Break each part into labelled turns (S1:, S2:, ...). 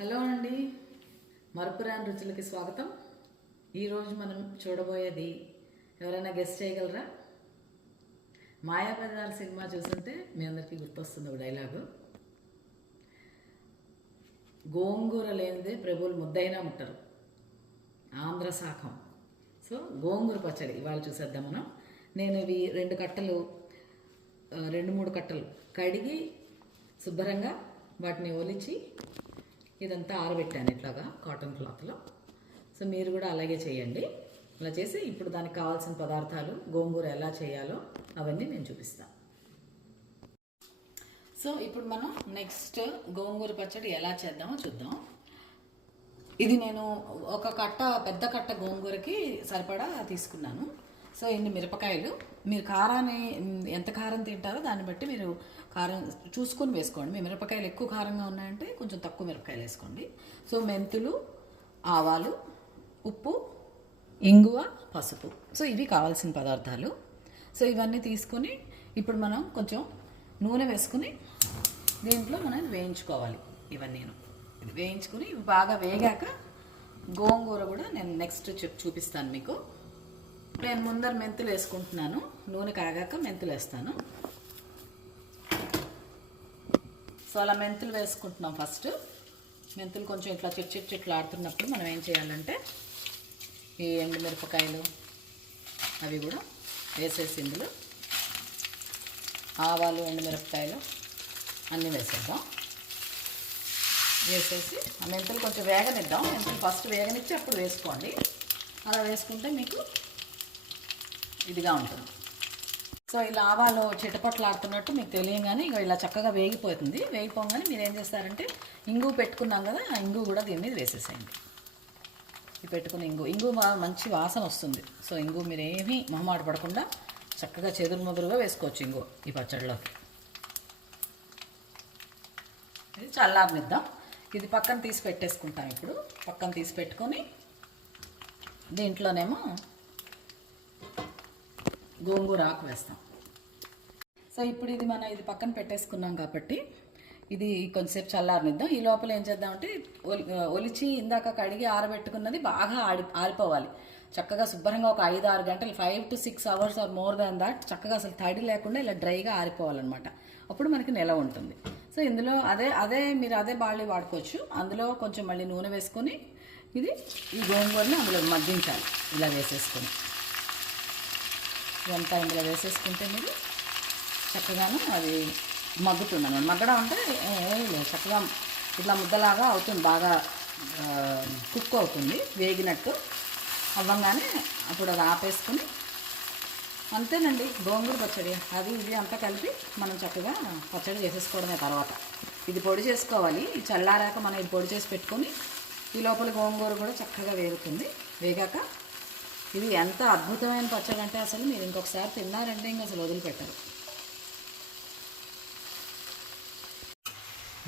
S1: Hello అండి. మరపురాని రుచులకి స్వాగతం. ఈరోజు మనం చూడబోయేది ఎవరైనా గెస్ట్ చేయగలరా? మాయాబజార్ సినిమా చూస్తుంటే మీ అందరికీ గుర్తొస్తుంది ఒక డైలాగు గోంగూర లేనిదే ప్రభువులు ముద్దైనా ముట్టరు. ఆంధ్ర శాఖం. సో గోంగూర పచ్చడి ఇవాళ చూసేద్దాం మనం. నేను ఇవి రెండు కట్టలు రెండు మూడు కట్టలు కడిగి శుభ్రంగా వాటిని ఒలిచి ఇదంతా ఆరబెట్టాను ఇట్లాగా కాటన్ క్లాత్లో. సో మీరు కూడా అలాగే చేయండి. అలా చేసి ఇప్పుడు దానికి కావాల్సిన పదార్థాలు గోంగూర ఎలా చేయాలో అవన్నీ నేను చూపిస్తాను సో ఇప్పుడు మనం నెక్స్ట్ గోంగూర పచ్చడి ఎలా చేద్దామో చూద్దాం. ఇది నేను ఒక కట్ట పెద్ద కట్ట గోంగూరకి సరిపడా తీసుకున్నాను. సో ఇన్ని మిరపకాయలు. మీరు కారాన్ని ఎంత కారం తింటారో దాన్ని బట్టి మీరు కారం చూసుకొని వేసుకోండి. మీ మిరపకాయలు ఎక్కువ కారంగా ఉన్నాయంటే కొంచెం తక్కువ మిరపకాయలు వేసుకోండి. సో మెంతులు ఆవాలు ఉప్పు ఇంగువ పసుపు. సో ఇవి కావాల్సిన పదార్థాలు. సో ఇవన్నీ తీసుకొని ఇప్పుడు మనం కొంచెం నూనె వేసుకుని దీంట్లో మనం వేయించుకోవాలి ఇవన్నీ ఇది వేయించుకుని ఇవి బాగా వేగాక గోంగూర కూడా నేను నెక్స్ట్ చూపిస్తాను మీకు. నేను ముందర మెంతులు వేసుకుంటున్నాను. నూనె కాగాక మెంతులు వేస్తాను. సో అలా మెంతులు వేసుకుంటున్నాం ఫస్ట్. మెంతులు కొంచెం ఇట్లా చిట్ చిట్ చిట్లు ఆడుతున్నప్పుడు మనం ఏం చేయాలంటే ఈ ఎండుమిరపకాయలు అవి కూడా వేసేసి ఇందులో ఆవాలు ఎండుమిరపకాయలు అన్నీ వేసేద్దాం. వేసేసి ఆ మెంతులు కొంచెం వేగనిద్దాం. మెంతులు ఫస్ట్ వేగనిచ్చి అప్పుడు వేసుకోండి. అలా వేసుకుంటే మీకు ఇదిగా ఉంటుంది. సో ఇలా ఆవాలు చిటపట్లాడుతున్నట్టు మీకు తెలియగానే ఇక ఇలా చక్కగా వేగిపోతుంది. వేగిపోగానే మీరు ఏం చేస్తారంటే ఇంగు పెట్టుకున్నాం కదా ఆ ఇంగు కూడా దీని మీద వేసేసేయండి. ఈ పెట్టుకున్న ఇంగు. ఇంగు మా- మంచి వాసన వస్తుంది. సో ఇంగు మీరు ఏమీ మొహమాట పడకుండా చక్కగా చెదురు ముదురుగా వేసుకోవచ్చు ఇంగు ఈ పచ్చడిలోకి ఇది చల్లారనిద్దాం. ఇది పక్కన తీసి పెట్టేసుకుంటాం ఇప్పుడు. పక్కన తీసి పెట్టుకొని దీంట్లోనేమో గోంగూర ఆకు వేస్తాం. సో ఇప్పుడు ఇది మనం ఇది పక్కన పెట్టేసుకున్నాం కాబట్టి ఇది కొంచెంసేపు చల్లారనిద్దాం. ఈ లోపల ఏం చేద్దామంటే ఒలి ఒలిచి ఇందాక కడిగి ఆరబెట్టుకున్నది బాగా ఆడి ఆరిపోవాలి. చక్కగా శుభ్రంగా ఒక ఐదు ఆరు గంటలు five to six hours or more than that చక్కగా అసలు తడి లేకుండా ఇలా డ్రైగా ఆరిపోవాలన్నమాట. అప్పుడు మనకి నెల ఉంటుంది. సో ఇందులో అదే అదే మీరు అదే బాళ్ళీ వాడుకోవచ్చు. అందులో కొంచెం మళ్ళీ నూనె వేసుకొని ఇది ఈ గోంగూరని అందులో మగ్గించాలి. ఇలా వేసేసుకొని. ఇదంతా ఇందులో వేసేసుకుంటే మీరు చక్కగాను అది మగ్గుతుంది అన్నమాట మగ్గడం అంటే ఏమీ లేదు చక్కగా ఇట్లా ముద్దలాగా అవుతుంది బాగా కుక్ అవుతుంది వేగినట్టు అవ్వంగానే అప్పుడు అది ఆపేసుకుని అంతేనండి గోంగూర పచ్చడి. అది ఇది అంతా కలిపి మనం చక్కగా పచ్చడి చేసేసుకోవడమే తర్వాత. ఇది పొడి చేసుకోవాలి చల్లారాక మనం ఇది పొడి చేసి పెట్టుకొని ఈ లోపల గోంగూర కూడా చక్కగా వేగుతుంది. వేగాక ఇది ఎంత అద్భుతమైన పచ్చడి అంటే అసలు మీరు ఇంకొకసారి తిన్నారంటే ఇంక అసలు వదిలిపెట్టరు.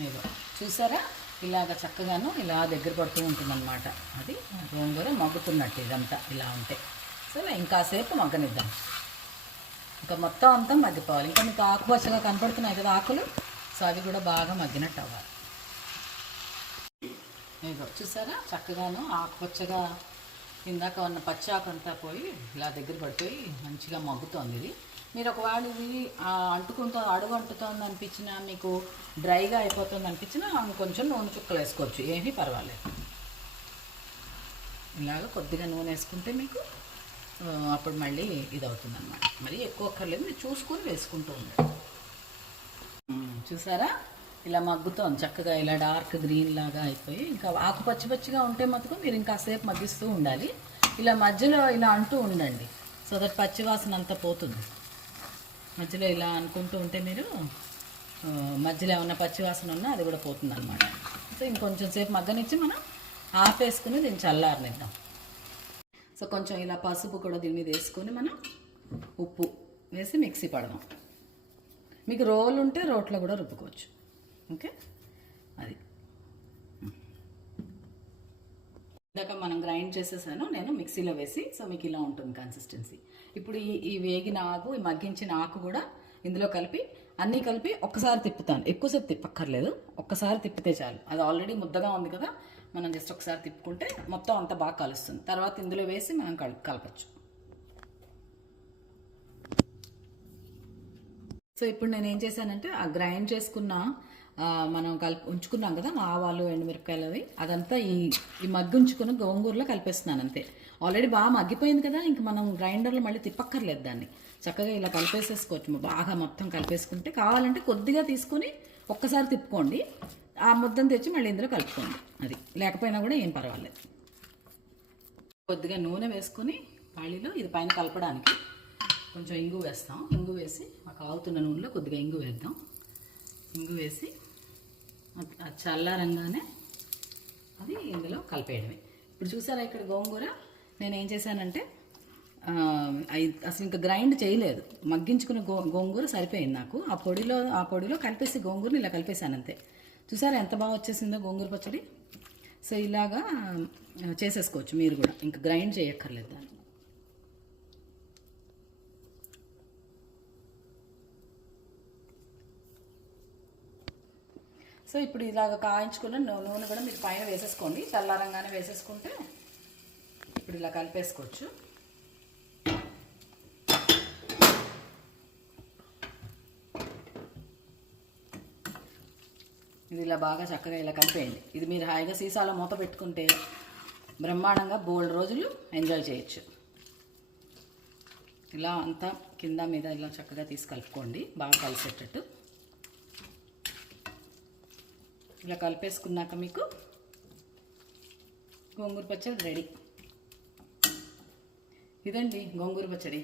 S1: మీరు చూసారా? ఇలాగ చక్కగాను ఇలా దగ్గర పడుతూ ఉంటుందన్నమాట. అది గోంగూర మగ్గుతున్నట్టు ఇదంతా ఇలా ఉంటే. సరే ఇంకాసేపు మగ్గనిద్దాం. ఇంకా మొత్తం అంతా మగ్గిపోవాలి. ఇంకా మీకు ఆకుపచ్చగా కనపడుతున్నాయి కదా ఆకులు? సో అవి కూడా బాగా మగ్గినట్టు అవ్వాలి ఇదిగో చూసారా? చక్కగాను ఆకుపచ్చగా ఇందాక ఉన్న పచ్చి అంతా పోయి ఇలా దగ్గర పడిపోయి మంచిగా మగ్గుతోంది ఇది. మీరు ఒకవేళ ఇది అంటుకుంటూ అడుగు అంటుతోంది అనిపించినా మీకు డ్రైగా అయిపోతుంది అనిపించినా కొంచెం నూనె చుక్కలు వేసుకోవచ్చు. ఏమీ పర్వాలేదు. ఇలాగ కొద్దిగా నూనె వేసుకుంటే మీకు అప్పుడు మళ్ళీ ఇది అవుతుంది అనమాట మరి ఎక్కువ అక్కర్లేదు మీరు చూసుకొని వేసుకుంటూ ఉండండి. చూసారా? ఇలా మగ్గుతోంది. చక్కగా ఇలా డార్క్ గ్రీన్ లాగా అయిపోయి ఇంకా ఆకు పచ్చి పచ్చిగా ఉంటే మటుకు మీరు ఇంకా సేపు మగ్గిస్తూ ఉండాలి. ఇలా మధ్యలో ఇలా అంటూ ఉండండి. సో దట్ పచ్చివాసన అంతా పోతుంది. మధ్యలో ఇలా అనుకుంటూ ఉంటే మీరు మధ్యలో ఏమన్నా పచ్చివాసన ఉన్నా అది కూడా పోతుంది అనమాట సో ఇంకొంచెం సేపు మగ్గనిచ్చి మనం ఆపేసుకుని దీన్ని చల్లారనిద్దాం. సో కొంచెం ఇలా పసుపు కూడా దీని మీద వేసుకొని మనం ఉప్పు వేసి మిక్సీ పడదాం. మీకు రోలు ఉంటే రోట్లో కూడా రుబ్బుకోవచ్చు. ఓకే? అది. ఇందాక మనం గ్రైండ్ చేసేసాను నేను మిక్సీలో వేసి సో మీకు ఇలా ఉంటుంది కన్సిస్టెన్సీ ఇప్పుడు ఈ ఈ వేగిన ఆకు ఈ మగ్గించిన ఆకు కూడా ఇందులో కలిపి అన్నీ కలిపి ఒక్కసారి తిప్పుతాను. ఎక్కువసేపు తిప్పక్కర్లేదు. ఒక్కసారి తిప్పితే చాలు. అది ఆల్రెడీ ముద్దగా ఉంది కదా మనం జస్ట్ ఒకసారి తిప్పుకుంటే మొత్తం అంతా బాగా కలుస్తుంది. తర్వాత ఇందులో వేసి మనం కల్ కలపచ్చు. సో ఇప్పుడు నేను ఏం చేశానంటే ఆ గ్రైండ్ చేసుకున్న మనం కలిపి ఉంచుకున్నాం కదా ఆవాలు ఎండుమిరపకాయలు అవి అదంతా ఈ ఈ మగ్గి ఉంచుకున్న గోంగూరలో కలిపేస్తున్నాను అంతే. ఆల్రెడీ బాగా మగ్గిపోయింది కదా ఇంక మనం గ్రైండర్లో మళ్ళీ తిప్పక్కర్లేదు దాన్ని. చక్కగా ఇలా కలిపేసేసుకోవచ్చు బాగా మొత్తం కలిపేసుకుంటే. కావాలంటే కొద్దిగా తీసుకొని ఒక్కసారి తిప్పుకోండి. ఆ ముద్దను తెచ్చి మళ్ళీ ఇందులో కలుపుకోండి. అది. లేకపోయినా కూడా ఏం పర్వాలేదు. కొద్దిగా నూనె వేసుకొని పాళీలో ఇది పైన కలపడానికి కొంచెం ఇంగు వేస్తాం. ఇంగు వేసి ఆ కాగుతున్న నూనెలో కొద్దిగా ఇంగు వేద్దాం. ఇంగు వేసి చల్లారంగానే అది ఇందులో కలిపేయడమే. ఇప్పుడు చూసారా ఇక్కడ గోంగూర? నేను ఏం చేశానంటే అసలు ఇంకా గ్రైండ్ చేయలేదు. మగ్గించుకున్న గో గోంగూర సరిపోయింది నాకు. ఆ పొడిలో ఆ పొడిలో కలిపేసి గోంగూరని ఇలా కలిపేశాను అంతే. చూసారా ఎంత బాగా వచ్చేసిందో గోంగూర పచ్చడి? సో ఇలాగా చేసేసుకోవచ్చు మీరు కూడా. ఇంకా గ్రైండ్ చేయక్కర్లేదు దాన్ని. సో ఇప్పుడు ఇలాగ కాయించుకున్న నూనె కూడా మీరు పైన వేసేసుకోండి. చల్లారంగానే వేసేసుకుంటే ఇప్పుడు ఇలా కలిపేసుకోవచ్చు. ఇది ఇలా బాగా చక్కగా ఇలా కలిపేయండి. ఇది మీరు హాయిగా సీసాలో మూత పెట్టుకుంటే బ్రహ్మాండంగా బోల్డ్ రోజులు ఎంజాయ్ చేయొచ్చు. ఇలా అంతా కింద మీద ఇలా చక్కగా తీసి కలుపుకోండి. బాగా కలిసేటట్టు. ఇలా కలిపేసుకున్నాక మీకు గోంగూర పచ్చడి రెడీ. ఇదండి గోంగూర పచ్చడి.